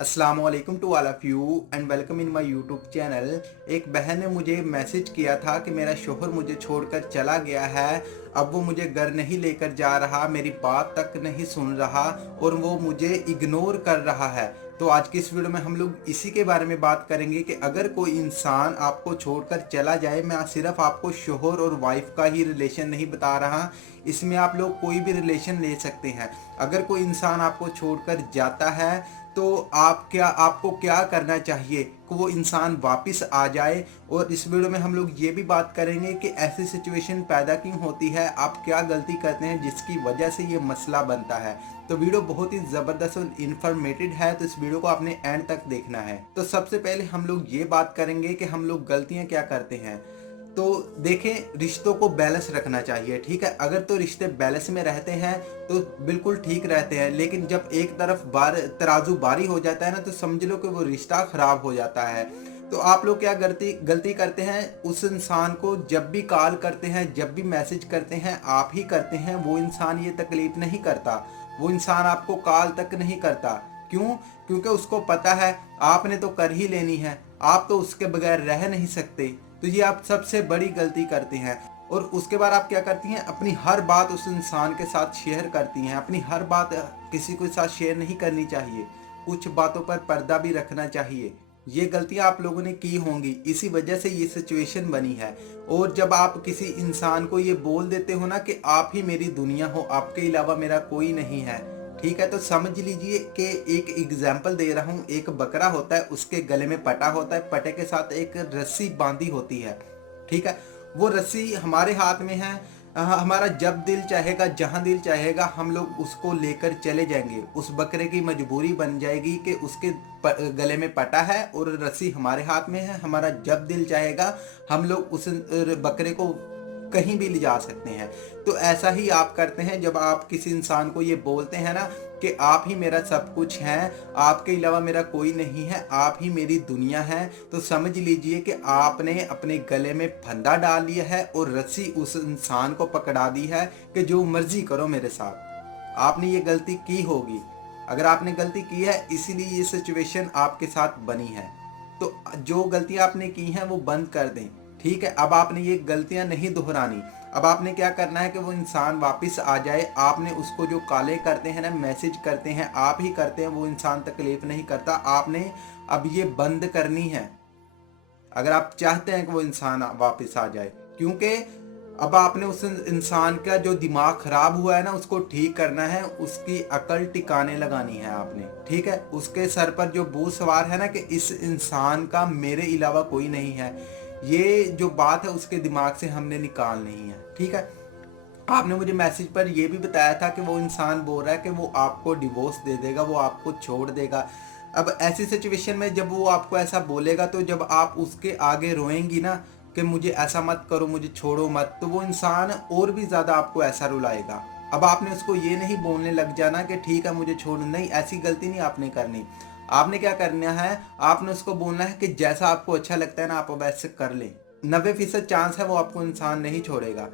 अस्सलाम वालेकुम to all of you and welcome in my YouTube channel. एक बहन ने मुझे मैसेज किया था कि मेरा शोहर मुझे छोड़कर चला गया है। अब वो मुझे घर नहीं लेकर जा रहा, मेरी बात तक नहीं सुन रहा और वो मुझे इग्नोर कर रहा है। तो आज की इस वीडियो में हम लोग इसी के बारे में बात करेंगे कि अगर कोई इंसान आपको छोड़कर चला जाए, मैं सिर्फ आपको शोहर और वाइफ का ही रिलेशन नहीं बता रहा, इसमें आप लोग कोई भी रिलेशन ले सकते हैं। अगर कोई इंसान आपको छोड़कर जाता है तो आपको क्या करना चाहिए कि वो इंसान वापस आ जाए। और इस वीडियो में हम लोग ये भी बात करेंगे कि ऐसी सिचुएशन पैदा क्यों होती है, आप क्या गलती करते हैं जिसकी वजह से ये मसला बनता है। तो वीडियो बहुत ही ज़बरदस्त और इन्फॉर्मेटिव है, तो इस वीडियो को आपने एंड तक देखना है। तो सबसे पहले हम लोग ये बात करेंगे कि हम लोग गलतियाँ क्या करते हैं। तो देखें, रिश्तों को बैलेंस रखना चाहिए, ठीक है। अगर तो रिश्ते बैलेंस में रहते हैं तो बिल्कुल ठीक रहते हैं, लेकिन जब एक तरफ तराजू भारी हो जाता है ना, तो समझ लो कि वो रिश्ता खराब हो जाता है। तो आप लोग क्या गलती गलती करते हैं, उस इंसान को जब भी कॉल करते हैं, जब भी मैसेज करते हैं, आप ही करते हैं। वो इंसान ये तकलीफ नहीं करता, वो इंसान आपको कॉल तक नहीं करता। क्यों? क्योंकि उसको पता है आपने तो कर ही लेनी है, आप तो उसके बगैर रह नहीं सकते। तो ये आप सबसे बड़ी गलती करते हैं। और उसके बाद आप क्या करती हैं, अपनी हर बात उस इंसान के साथ शेयर करती हैं। अपनी हर बात किसी के साथ शेयर नहीं करनी चाहिए, कुछ बातों पर पर्दा भी रखना चाहिए। ये गलतियां आप लोगों ने की होंगी, इसी वजह से ये सिचुएशन बनी है। और जब आप किसी इंसान को ये बोल देते हो ना कि आप ही मेरी दुनिया हो, आपके अलावा मेरा कोई नहीं है, ठीक है, तो समझ लीजिए कि एक एग्जाम्पल दे रहा हूँ। एक बकरा होता है, उसके गले में पटा होता है, पटे के साथ एक रस्सी बांधी होती है, ठीक है। वो रस्सी हमारे हाथ में है। हमारा जब दिल चाहेगा, जहां दिल चाहेगा, हम लोग उसको लेकर चले जाएंगे। उस बकरे की मजबूरी बन जाएगी कि उसके गले में पटा है और रस्सी हमारे हाथ में है। हमारा जब दिल चाहेगा हम लोग उस बकरे को कहीं भी ले जा सकते हैं। तो ऐसा ही आप करते हैं जब आप किसी इंसान को ये बोलते हैं ना कि आप ही मेरा सब कुछ हैं, आपके अलावा मेरा कोई नहीं है, आप ही मेरी दुनिया है। तो समझ लीजिए कि आपने अपने गले में फंदा डाल लिया है और रस्सी उस इंसान को पकड़ा दी है कि जो मर्जी करो मेरे साथ। आपने ये गलती की होगी। अगर आपने गलती की है, इसीलिए ये सिचुएशन आपके साथ बनी है। तो जो गलतियां आपने की हैं वो बंद कर दें, ठीक है। अब आपने ये गलतियां नहीं दोहरानी। अब आपने क्या करना है कि वो इंसान वापस आ जाए। आपने उसको जो कॉलें करते हैं ना, मैसेज करते हैं, आप ही करते हैं, वो इंसान तकलीफ नहीं करता। आपने अब ये बंद करनी है अगर आप चाहते हैं कि वो इंसान वापस आ जाए। क्योंकि अब आपने उस इंसान का जो दिमाग खराब हुआ है ना, उसको ठीक करना है, उसकी अकल टिकाने लगानी है आपने, ठीक है। उसके सर पर जो भूत सवार है ना कि इस इंसान का मेरे अलावा कोई नहीं है, ये जो बात है उसके दिमाग से हमने निकालनी है, ठीक है। आपने मुझे मैसेज पर यह भी बताया था कि वो इंसान बोल रहा है कि वो आपको डिवोर्स दे देगा, वो आपको छोड़ देगा। अब ऐसी सिचुएशन में जब वो आपको ऐसा बोलेगा, तो जब आप उसके आगे रोएंगी ना कि मुझे ऐसा मत करो, मुझे छोड़ो मत, तो वो इंसान और भी ज़्यादा आपको ऐसा रुलाएगा। अब आपने उसको ये नहीं बोलने लग जाना कि ठीक है मुझे छोड़, नहीं, ऐसी गलती नहीं आपने करनी। आपने क्या करना है, आपने उसको बोलना है कि जैसा आपको अच्छा लगता है ना, आप वैसे कर लें। 90% चांस है वो आपको इंसान नहीं छोड़ेगा,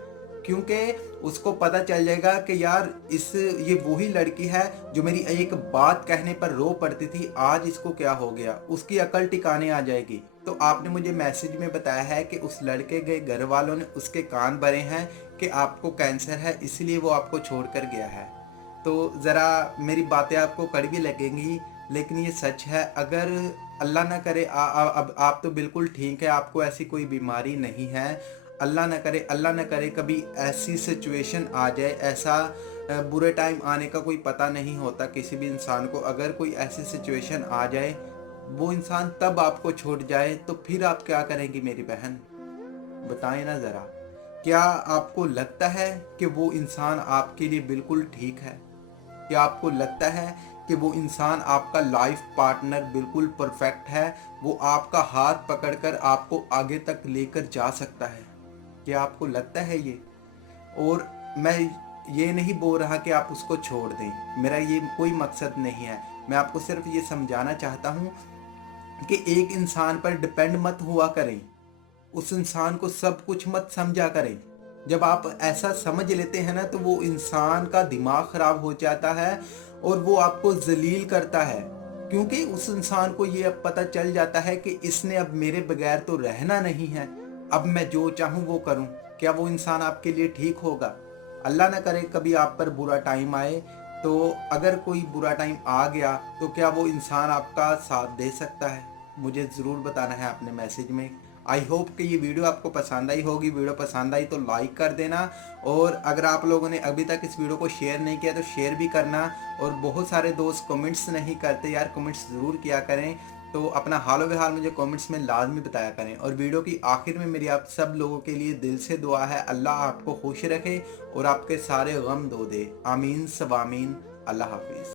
क्योंकि उसको पता चल जाएगा कि यार ये वही लड़की है जो मेरी एक बात कहने पर रो पड़ती थी, आज इसको क्या हो गया, उसकी अकल टिकाने आ जाएगी। तो आपने मुझे मैसेज में बताया है कि उस लड़के के घर वालों ने उसके कान भरे हैं कि आपको कैंसर है, इसलिए वो आपको छोड़कर गया है। तो ज़रा मेरी बातें आपको कड़वी लगेंगी, लेकिन ये सच है। अगर अल्लाह ना करे, अब आप तो बिल्कुल ठीक है, आपको ऐसी कोई बीमारी नहीं है। अल्लाह ना करे कभी ऐसी सिचुएशन आ जाए, ऐसा बुरे टाइम आने का कोई पता नहीं होता किसी भी इंसान को। अगर कोई ऐसी सिचुएशन आ जाए, वो इंसान तब आपको छोड़ जाए, तो फिर आप क्या करेंगी मेरी बहन, बताएं ना ज़रा। क्या आपको लगता है कि वो इंसान आपके लिए बिल्कुल ठीक है? क्या आपको लगता है कि वो इंसान आपका लाइफ पार्टनर बिल्कुल परफेक्ट है, वो आपका हाथ पकड़कर आपको आगे तक लेकर जा सकता है? क्या आपको लगता है ये? और मैं ये नहीं बोल रहा कि आप उसको छोड़ दें, मेरा ये कोई मकसद नहीं है। मैं आपको सिर्फ ये समझाना चाहता हूँ कि एक इंसान पर डिपेंड मत हुआ करें, उस इंसान को सब कुछ मत समझा करें। जब आप ऐसा समझ लेते हैं ना, तो वो इंसान का दिमाग खराब हो जाता है और वो आपको जलील करता है। क्योंकि उस इंसान को ये अब पता चल जाता है कि इसने अब मेरे बगैर तो रहना नहीं है, अब मैं जो चाहूँ वो करूँ। क्या वो इंसान आपके लिए ठीक होगा? अल्लाह ना करे कभी आप पर बुरा टाइम आए, तो अगर कोई बुरा टाइम आ गया तो क्या वो इंसान आपका साथ दे सकता है? मुझे ज़रूर बताना है अपने मैसेज में। आई होप कि ये वीडियो आपको पसंद आई होगी। वीडियो पसंद आई तो लाइक कर देना, और अगर आप लोगों ने अभी तक इस वीडियो को शेयर नहीं किया तो शेयर भी करना। और बहुत सारे दोस्त कमेंट्स नहीं करते यार, कमेंट्स ज़रूर किया करें। तो अपना हालो बेहाल मुझे कमेंट्स में लाजमी बताया करें। और वीडियो की आखिर में मेरी आप सब लोगों के लिए दिल से दुआ है, अल्लाह आपको खुश रखे और आपके सारे गम धो दे। आमीन सवामीन। अल्लाह हाफिज़।